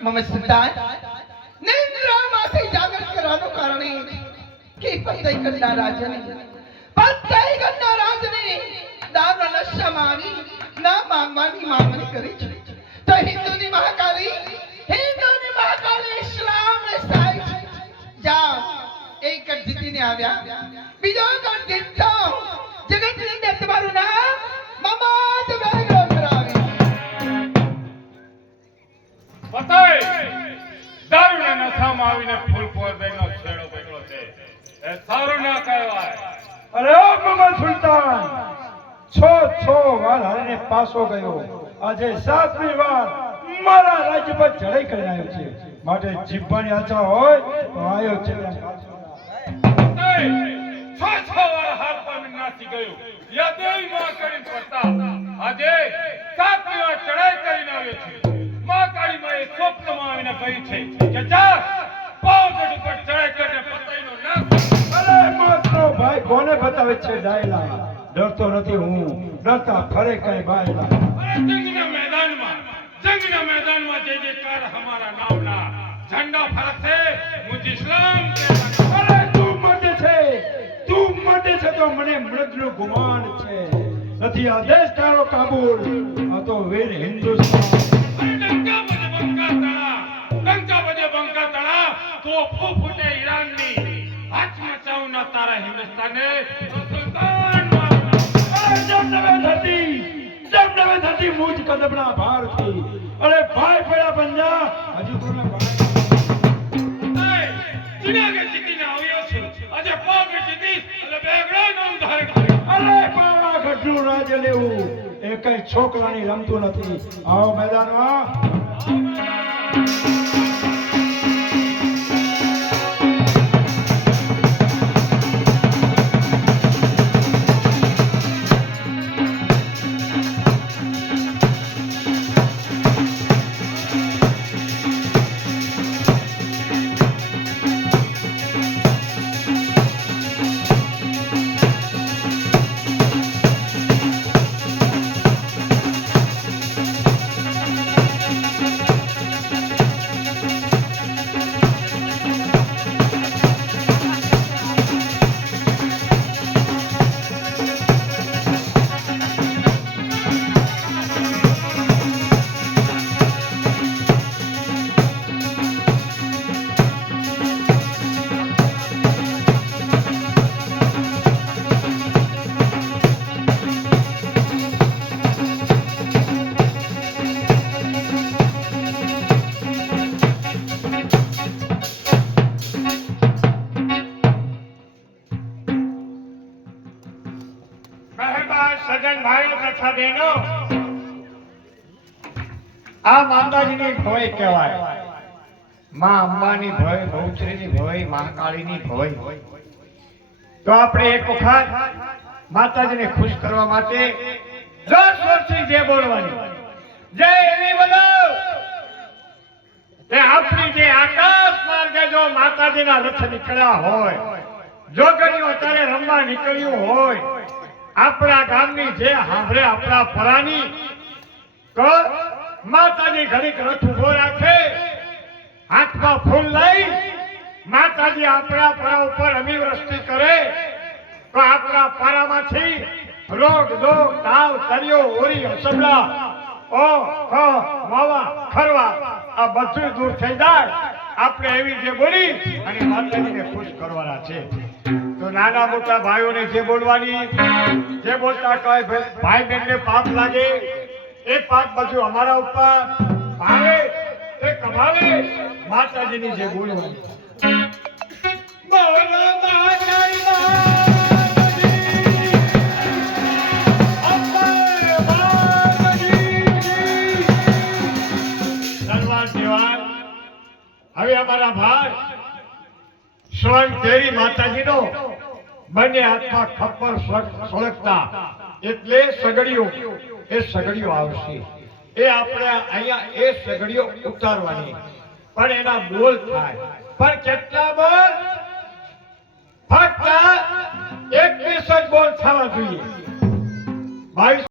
મમ સંતાન નિંદ્રામાંથી જાગૃત કરવાનું કારણ કે પતઈ ગણના રાજની દારૂના નશામાં આવી ના માંગવાની માંગણી કરી છે તો હિન્દુની મહાકાળી ઇસ્લામને સાઈ છે જાઓ એક જીતીને આવ્યા બીજો ગઢ જીતતો જગતની અંદર તમારું નામ મમાદ વેગળો કરાવી પતઈ દારૂના નશામાં આવીને ફૂલ પોરબેનો છેડો પકડ્યો છે એ સારું ના કહેવાય. અરે ઓ મમા સુલતાન છો વાર હરીને પાસો ગયો આજે 7મી વાર મારા રાજ્ય પર ચડાઈ કરી આવ્યો છે માટે જીભની આચા હોય તો આયો છે છ વાર હાર પર નાસી ગયું યા દેવી માં કરીને પડતા આજે 7મી વાર ચડાઈ કરીને આવ્યો છે. માં કાળી માં એ સ્વપ્નમાં આવીને કહી છે કે જા પાવગઢ ઉપર ચડાઈ કરીને પતઈનો નાશ. અરે માત્ર ભાઈ કોને બતાવે છે ડાયલા ડરતો નથી હું ડરતા ફરે કઈ બાયલા અરે જંગના મેદાનમાં જે કાર હમારા નામના ઝંડા ફરકશે મુझ ઇસ્લામ કે અરે તું મટે છે તો મને મૃગનું ગુમાન છે નથી આ દેશ તારો કાબુલ આ તો વીર હિન્દુસ્તાન ડંકા બજે બંકા તળા તો ફૂફૂટે ઈરાનની હાથ મચાવના તારા હિન્દુસ્તાને તો સુલતાન જમનવે ધરતી મુજ કદમના ભાર થી અરે ભાઈ પડ્યા બંજા હજુ તો જુનાગે જીતીને આવ્યો છું આજે પાગ જીતી એટલે બેગડો નામ ધારે અરે બાવા ગઢનું રાજ લેવું એ કઈ છોકરાની રમતું નથી આવો મેદાનમાં આ માતાજીની ભોય કહેવાય માં અંબાની ભોય બહુચરીની ભોય મહાકાળીની ભોય તો આપણે એક વખત માતાજીને ખુશ કરવા માટે 10 વર્ષથી જે બોલવાની જય એવી બોલો તે આપણી જે આકાશ માર્ગે જો માતાજીના રથ નીકળ્યા હોય જોગણીઓ તારે રમવા નીકળ્યું હોય આપણા ગામની જે હાંભળે આપણા પરાની તો માતાજી ઘડીક રથ ઉભો રાખે હાથમાં ફૂલ લઈ માતાજી આપણા પરા ઉપર અમીવૃષ્ટિ કરે તો આપણા પરામાંથી રોગ દોગ તાવ તરિયો ઓરી અસબલા ઓ માવા ખરવા આ બધું દૂર થઈ જાય આપણે એવી જે બોલી અને માતાજીને ખુશ કરવાના છે તો નાના મોટા ભાઈઓને જે બોલવાની જે બોલતા કહે ભાઈ બહેનને પાપ લાગે એ પાપ બધું અમારા ઉપર ભાવે એ કમાવે માતાજીની જે બોલવાની હવે અમારા ભાઈ સ્વયં તેરી માતાજીનો બંને હાથમાં ખપ્પર સળગતા એટલે સગડીઓ આવશે એ આપણે અહીંયા એ સગડીઓ ઉતારવાની પણ એના બોલ થાય પણ કેટલા બોલ ફક્ત 21 જ બોલ થવા જોઈએ 22